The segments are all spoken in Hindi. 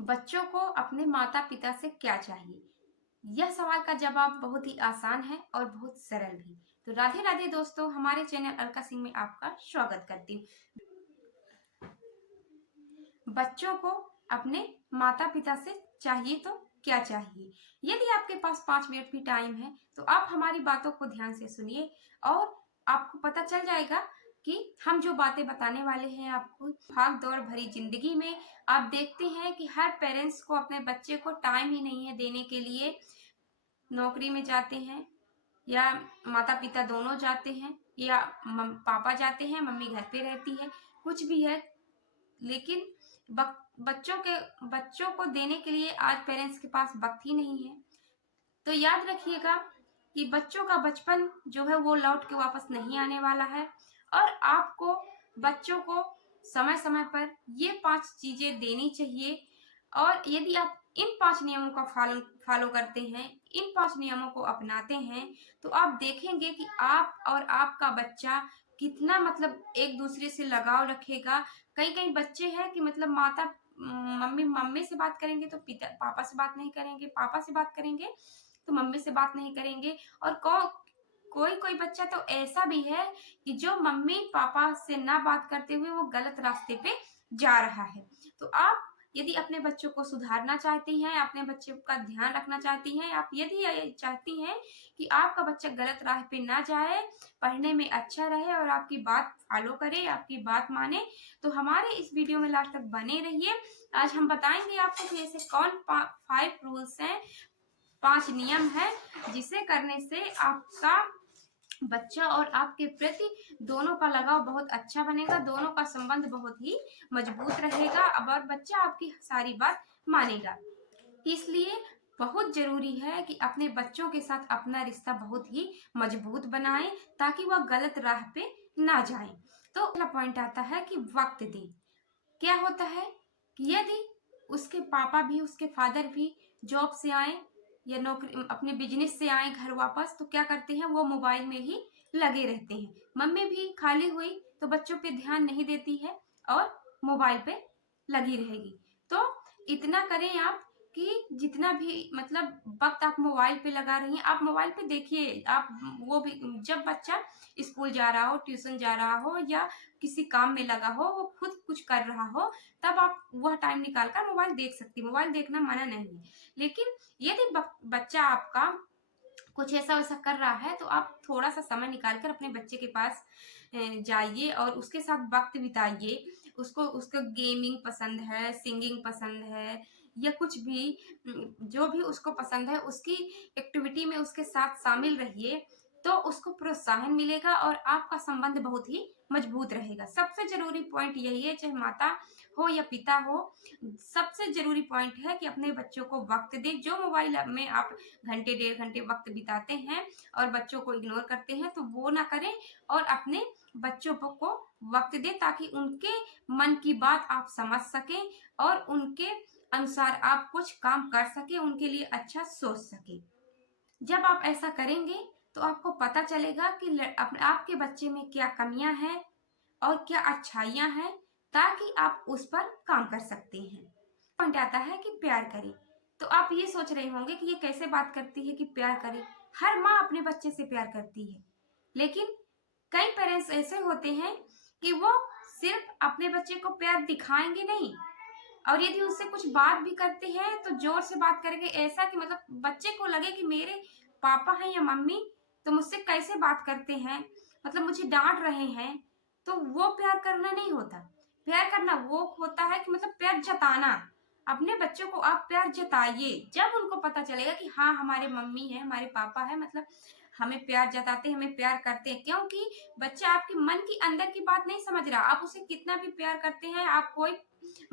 बच्चों को अपने माता पिता से क्या चाहिए? यह सवाल का जवाब बहुत ही आसान है और बहुत सरल भी। तो राधे राधे दोस्तों, हमारे चैनल अलका सिंह में आपका स्वागत करती हूँ। बच्चों को अपने माता पिता से चाहिए तो क्या चाहिए? यदि आपके पास 5 मिनट भी टाइम है तो आप हमारी बातों को ध्यान से सुनिए और आपको पता चल जाएगा कि हम जो बातें बताने वाले हैं आपको। भाग दौड़ भरी जिंदगी में आप देखते हैं कि हर पेरेंट्स को अपने बच्चे को टाइम ही नहीं है देने के लिए। नौकरी में जाते हैं या माता पिता दोनों जाते हैं या पापा जाते हैं, मम्मी घर पे रहती है, कुछ भी है। लेकिन बच्चों को देने के लिए आज पेरेंट्स के पास वक्त ही नहीं है। तो याद रखिएगा कि बच्चों का बचपन जो है वो लौट के वापस नहीं आने वाला है और आपको बच्चों को समय समय पर ये 5 चीजें देनी चाहिए। और यदि आप इन 5 नियमों का फॉलो करते हैं, इन 5 नियमों को अपनाते हैं, तो आप देखेंगे कि आप और आपका बच्चा कितना मतलब एक दूसरे से लगाव रखेगा। कई कई बच्चे हैं कि मतलब मम्मी मम्मी से बात करेंगे तो पिता पापा से बात नहीं करेंगे, पापा से बात करेंगे तो मम्मी से बात नहीं करेंगे। और कोई कोई बच्चा तो ऐसा भी है कि जो मम्मी पापा से ना बात करते हुए वो गलत रास्ते पे जा रहा है। तो आप यदि अपने बच्चों को सुधारना चाहती हैं, अपने बच्चे का ध्यान रखना चाहती हैं, आप यदि ये चाहती हैं कि आपका बच्चा गलत राह पे ना जाए, पढ़ने में अच्छा रहे और आपकी बात फॉलो करे, आपकी बात माने, तो हमारे इस वीडियो में लास्ट तक बने रहिए। आज हम बताएंगे आपको कि ऐसे कौन 5 रूल्स हैं, 5 नियम है जिसे करने से आपका बच्चा और आपके प्रति दोनों का लगाव बहुत अच्छा बनेगा, दोनों का संबंध बहुत ही मजबूत रहेगा। अब और बच्चा आपकी सारी बात मानेगा। इसलिए बहुत जरूरी है कि अपने बच्चों के साथ अपना रिश्ता बहुत ही मजबूत बनाएं ताकि वह गलत राह पे ना जाए। तो अगला पॉइंट आता है कि वक्त दें। क्या होता है कि यदि उसके पापा भी, उसके फादर भी जॉब से आए या नौकरी अपने बिजनेस से आए घर वापस, तो क्या करते हैं, वो मोबाइल में ही लगे रहते हैं। मम्मी भी खाली हुई तो बच्चों पे ध्यान नहीं देती है और मोबाइल पे लगी रहेगी। तो इतना करें आप कि जितना भी मतलब वक्त आप मोबाइल पे लगा रही हैं, आप मोबाइल पे देखिए। आप वो भी जब बच्चा स्कूल जा रहा हो, ट्यूशन जा रहा हो या किसी काम में लगा हो, वो खुद कुछ कर रहा हो, तब आप वह टाइम निकाल कर मोबाइल देख सकती। मोबाइल देखना मना नहीं है, लेकिन यदि बच्चा आपका कुछ ऐसा वैसा कर रहा है तो आप थोड़ा सा समय निकाल कर अपने बच्चे के पास जाइए और उसके साथ वक्त बिताइए। उसको गेमिंग पसंद है, सिंगिंग पसंद है या कुछ भी जो भी उसको पसंद है उसकी एक्टिविटी में उसके साथ शामिल रहिए, तो उसको प्रोत्साहन मिलेगा और आपका संबंध बहुत ही मजबूत रहेगा। सबसे जरूरी पॉइंट यही है, चाहे माता हो या पिता हो, सबसे जरूरी पॉइंट है कि अपने बच्चों को वक्त दें। जो मोबाइल में आप घंटे 1.5 घंटे वक्त बिताते हैं और बच्चों को इग्नोर करते हैं, तो वो ना करें और अपने बच्चों को वक्त दें ताकि उनके मन की बात आप समझ सकें और उनके अनुसार आप कुछ काम कर सके, उनके लिए अच्छा सोच सके। जब आप ऐसा करेंगे तो आपको पता चलेगा कि आपके बच्चे में क्या कमियां हैं और क्या अच्छाइयां हैं, ताकि आप उस पर काम कर सकते हैं। पॉइंट आता है कि प्यार करें। तो आप ये सोच रहे होंगे कि ये कैसे बात करती है कि प्यार करें। हर माँ अपने बच्चे से प्यार करती है, लेकिन कई पेरेंट्स ऐसे होते हैं कि वो सिर्फ अपने बच्चे को प्यार दिखाएंगे नहीं, और यदि उससे कुछ बात भी करते हैं तो जोर से बात करेंगे, ऐसा कि मतलब बच्चे को लगे कि मेरे पापा हैं या मम्मी तो मुझसे कैसे बात करते हैं, मतलब मुझे डांट रहे हैं। तो वो प्यार करना नहीं होता। प्यार करना वो होता है कि मतलब प्यार जताना। अपने बच्चों को आप प्यार जताइए। जब उनको पता चलेगा कि हाँ हमारे मम्मी है, हमारे पापा है, मतलब हमें प्यार जताते हैं, हमें प्यार करते हैं। क्योंकि बच्चा आपके मन की अंदर की बात नहीं समझ रहा। आप उसे कितना भी प्यार करते हैं, आप कोई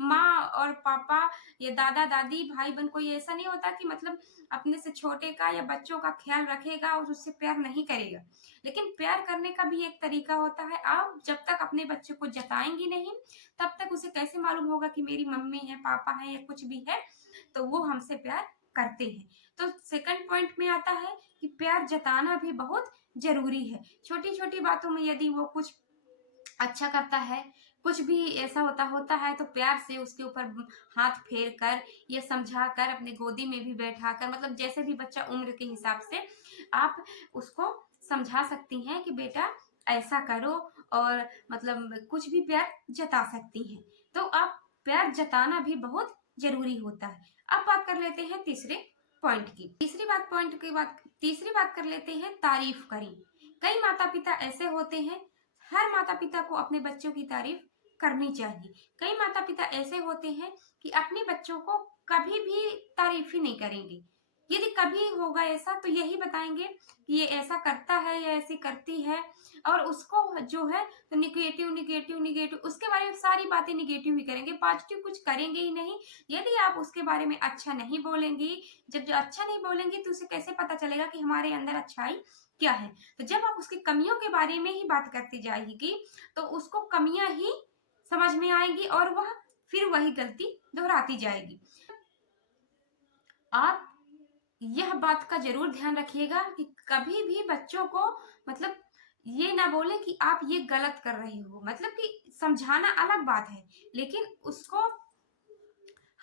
माँ और पापा या दादा दादी भाई बहन कोई ऐसा नहीं होता कि मतलब अपने से छोटे का या बच्चों का ख्याल रखेगा और उससे प्यार नहीं करेगा। लेकिन प्यार करने का भी एक तरीका होता है। आप जब तक अपने बच्चे को जताएंगी नहीं, तब तक उसे कैसे मालूम होगा कि मेरी मम्मी है, पापा है या कुछ भी है तो वो हमसे प्यार करते हैं। तो सेकंड पॉइंट में आता है कि प्यार जताना भी बहुत जरूरी है। छोटी छोटी बातों में यदि वो कुछ अच्छा करता है, कुछ भी ऐसा होता है तो प्यार से उसके ऊपर हाथ फेर कर या समझा कर अपनी गोदी में भी बैठा कर, मतलब जैसे भी बच्चा उम्र के हिसाब से आप उसको समझा सकती हैं कि बेटा ऐसा करो, और मतलब कुछ भी प्यार जता सकती हैं। तो आप प्यार जताना भी बहुत जरूरी होता है। अब बात कर लेते हैं तीसरे पॉइंट की। तीसरी बात कर लेते हैं तारीफ करें। कई माता पिता ऐसे होते हैं, हर माता पिता को अपने बच्चों की तारीफ करनी चाहिए। कई माता पिता ऐसे होते हैं कि अपने बच्चों को कभी भी तारीफ ही नहीं करेंगे। यदि कभी होगा ऐसा तो यही बताएंगे कि ये ऐसा करता है या ऐसी करती है, और उसको जो है तो निगेटिव निगेटिव निगेटिव, उसके बारे में सारी बातें निगेटिव ही करेंगे, पॉजिटिव कुछ करेंगे ही नहीं। यदि आप उसके बारे में अच्छा नहीं बोलेंगी, जब जो अच्छा नहीं बोलेंगी तो उसे कैसे पता चलेगा कि हमारे अंदर अच्छाई क्या है। तो जब आप उसकी कमियों के बारे में ही बात करती जाएगी तो उसको कमियां ही समझ में आएंगी और वह फिर वही गलती दोहराती जाएगी। आप यह बात का जरूर ध्यान रखिएगा कि कभी भी बच्चों को मतलब ये ना बोले कि आप ये गलत कर रहे हो, मतलब कि समझाना अलग बात है, लेकिन उसको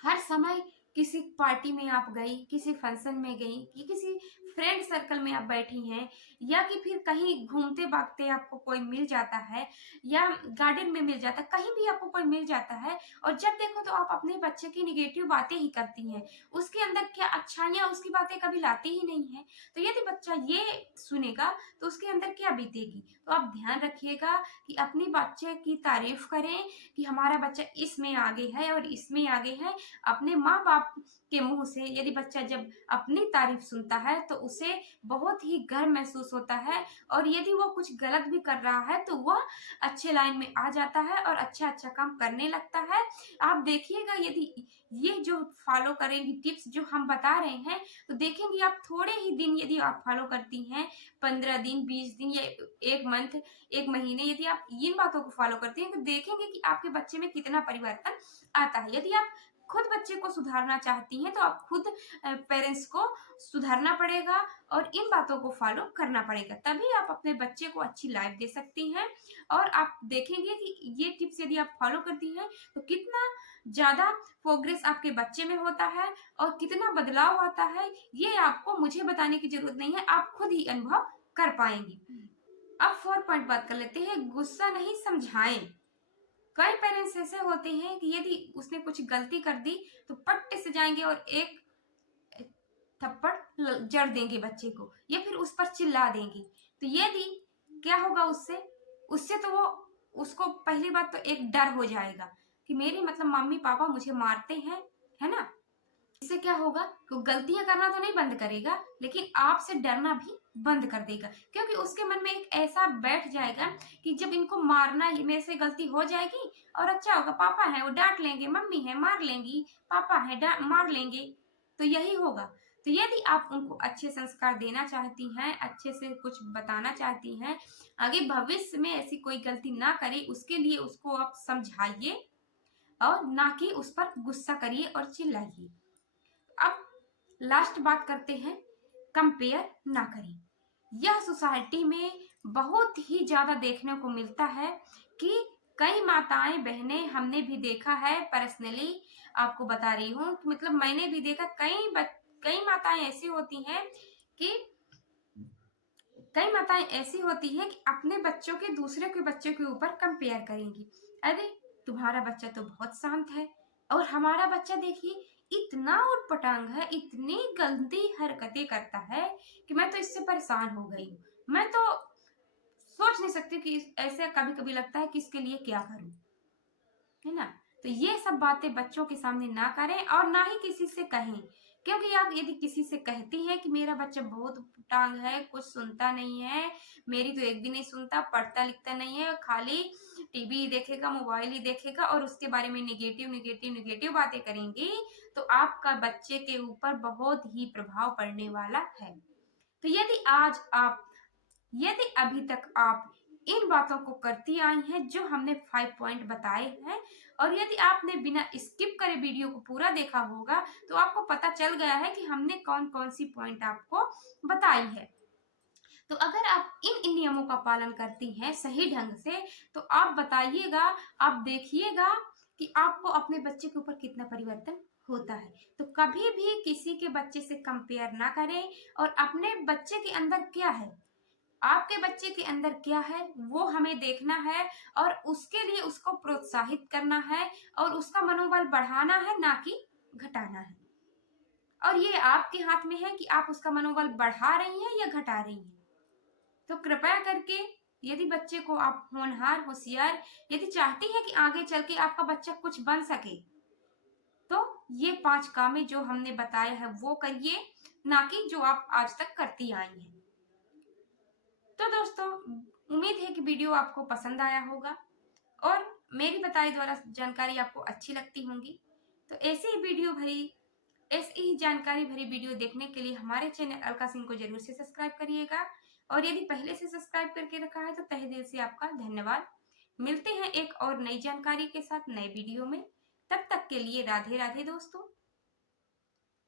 हर समय किसी पार्टी में आप गई, किसी फंक्शन में गई, कि किसी फ्रेंड सर्कल में आप बैठी हैं, या कि फिर कहीं घूमते भागते आपको कोई मिल जाता है, या गार्डन में मिल जाता है, कहीं भी आपको कोई मिल जाता है, और जब देखो तो आप अपने बच्चे की निगेटिव बातें ही करती हैं, उसके अंदर क्या अच्छाइयाँ उसकी बातें कभी लाती ही नहीं है। तो यदि बच्चा ये सुनेगा तो उसके अंदर क्या बीतेगी। तो आप ध्यान रखिएगा कि अपनी बच्चे की तारीफ करें कि हमारा बच्चा इसमें आगे है और इसमें आगे है। अपने माँ बाप के मुंह से यदि बच्चा जब अपनी तारीफ सुनता है तो उसे बहुत ही गर्व महसूस होता है, और यदि वो कुछ गलत भी कर रहा है तो वह अच्छे लाइन में आ जाता है और अच्छा अच्छा काम करने लगता है। आप देखिएगा, यदि ये जो फॉलो करेंगी टिप्स जो हम बता रहे हैं, तो देखेंगे आप थोड़े ही दिन यदि आप फॉलो करती हैं, 15 दिन 20 दिन या एक मंथ, एक महीने, यदि आप इन बातों को फॉलो करते हैं तो देखेंगे कि आपके बच्चे में कितना परिवर्तन आता है। यदि आप खुद बच्चे को सुधारना चाहती हैं तो आप खुद पेरेंट्स को सुधारना पड़ेगा और इन बातों को फॉलो करना पड़ेगा, तभी आप अपने बच्चे को अच्छी लाइफ दे सकती हैं। और आप देखेंगे कि ये टिप्स यदि आप फॉलो करती हैं तो कितना ज्यादा प्रोग्रेस आपके बच्चे में होता है और कितना बदलाव आता है, ये आपको मुझे बताने की जरूरत नहीं है, आप खुद ही अनुभव कर पाएंगी। अब 4 पॉइंट बात कर लेते हैं, गुस्सा नहीं समझाएं। कई पेरेंट्स ऐसे होते हैं कि यदि उसने कुछ गलती कर दी तो पट्टे से जाएंगे और एक थप्पड़ जड़ देंगे बच्चे को, या फिर उस पर चिल्ला देंगे। तो यदि क्या होगा उससे उससे तो वो उसको पहली बात तो एक डर हो जाएगा कि मेरे मतलब मम्मी पापा मुझे मारते हैं, है ना। इससे क्या होगा कि गलतियां करना तो नहीं बंद करेगा, लेकिन आपसे डरना भी बंद कर देगा, क्योंकि उसके मन में एक ऐसा बैठ जाएगा कि जब इनको मारना ही मेरे से गलती हो जाएगी और अच्छा होगा, पापा है वो डांट लेंगे, मम्मी है मार लेंगी, पापा है मार लेंगे, तो यही होगा। तो यदि आप उनको अच्छे संस्कार देना चाहती हैं, अच्छे से कुछ बताना चाहती हैं, आगे भविष्य में ऐसी कोई गलती ना करे, उसके लिए उसको आप समझाइए और ना कि उस पर गुस्सा करिए और चिल्लाइए। अब लास्ट बात करते हैं, कंपेयर ना करें। यह सोसाइटी में बहुत ही ज्यादा देखने को मिलता है कि कई माताएं बहनें, हमने भी देखा है, पर्सनली आपको बता रही हूँ, मतलब मैंने भी देखा, कई माताएं ऐसी होती हैं कि अपने बच्चों के दूसरे के बच्चों के ऊपर कंपेयर करेंगी। अरे तुम्हारा बच्चा तो बहुत शांत है और हमारा बच्चा देखिए इतना उटपटांग है, इतनी गंदी हरकतें करता है कि मैं तो इससे परेशान हो गई हूँ। मैं तो सोच नहीं सकती कि ऐसे कभी कभी लगता है कि इसके लिए क्या करूं, है ना। तो ये सब बातें बच्चों के सामने ना करें और ना ही किसी से कहें, क्योंकि आप यदि किसी से कहती हैं कि मेरा बच्चा बहुत टांग है, कुछ सुनता नहीं है, मेरी तो एक भी नहीं सुनता, पढ़ता लिखता नहीं है, खाली टीवी ही देखेगा, मोबाइल ही देखेगा, और उसके बारे में निगेटिव निगेटिव निगेटिव बातें करेंगी, तो आपका बच्चे के ऊपर बहुत ही प्रभाव पड़ने वाला है। तो यदि अभी तक आप इन बातों को करती आई हैं जो हमने 5 पॉइंट बताए हैं, और यदि आपने बिना स्किप करे वीडियो को पूरा देखा होगा तो आपको पता चल गया है कि हमने कौन कौन सी पॉइंट आपको बताई है। तो अगर आप इन नियमों का पालन करती हैं सही ढंग से, तो आप बताइएगा, आप देखिएगा कि आपको अपने बच्चे के ऊपर कितना परिवर्तन होता है। तो कभी भी किसी के बच्चे से कंपेयर ना करें, और अपने बच्चे के अंदर क्या है, आपके बच्चे के अंदर क्या है वो हमें देखना है, और उसके लिए उसको प्रोत्साहित करना है, और उसका मनोबल बढ़ाना है, ना कि घटाना है। और ये आपके हाथ में है कि आप उसका मनोबल बढ़ा रही हैं या घटा रही हैं। तो कृपया करके, यदि बच्चे को आप होनहार, होशियार, यदि चाहती हैं कि आगे चल के आपका बच्चा कुछ बन सके, तो ये 5 कामें जो हमने बताया है वो करिए, ना कि जो आप आज तक करती आई हैं। तो दोस्तों, उम्मीद है कि वीडियो आपको पसंद आया होगा, और मेरी बताई द्वारा जानकारी आपको अच्छी लगती होंगी। तो ऐसी ही जानकारी भरी वीडियो देखने के लिए हमारे चैनल अलका सिंह को जरूर से सब्सक्राइब करिएगा, और यदि पहले से सब्सक्राइब करके रखा है तो तहे दिल से आपका धन्यवाद। मिलते हैं एक और नई जानकारी के साथ नए वीडियो में। तब तक के लिए राधे राधे दोस्तों।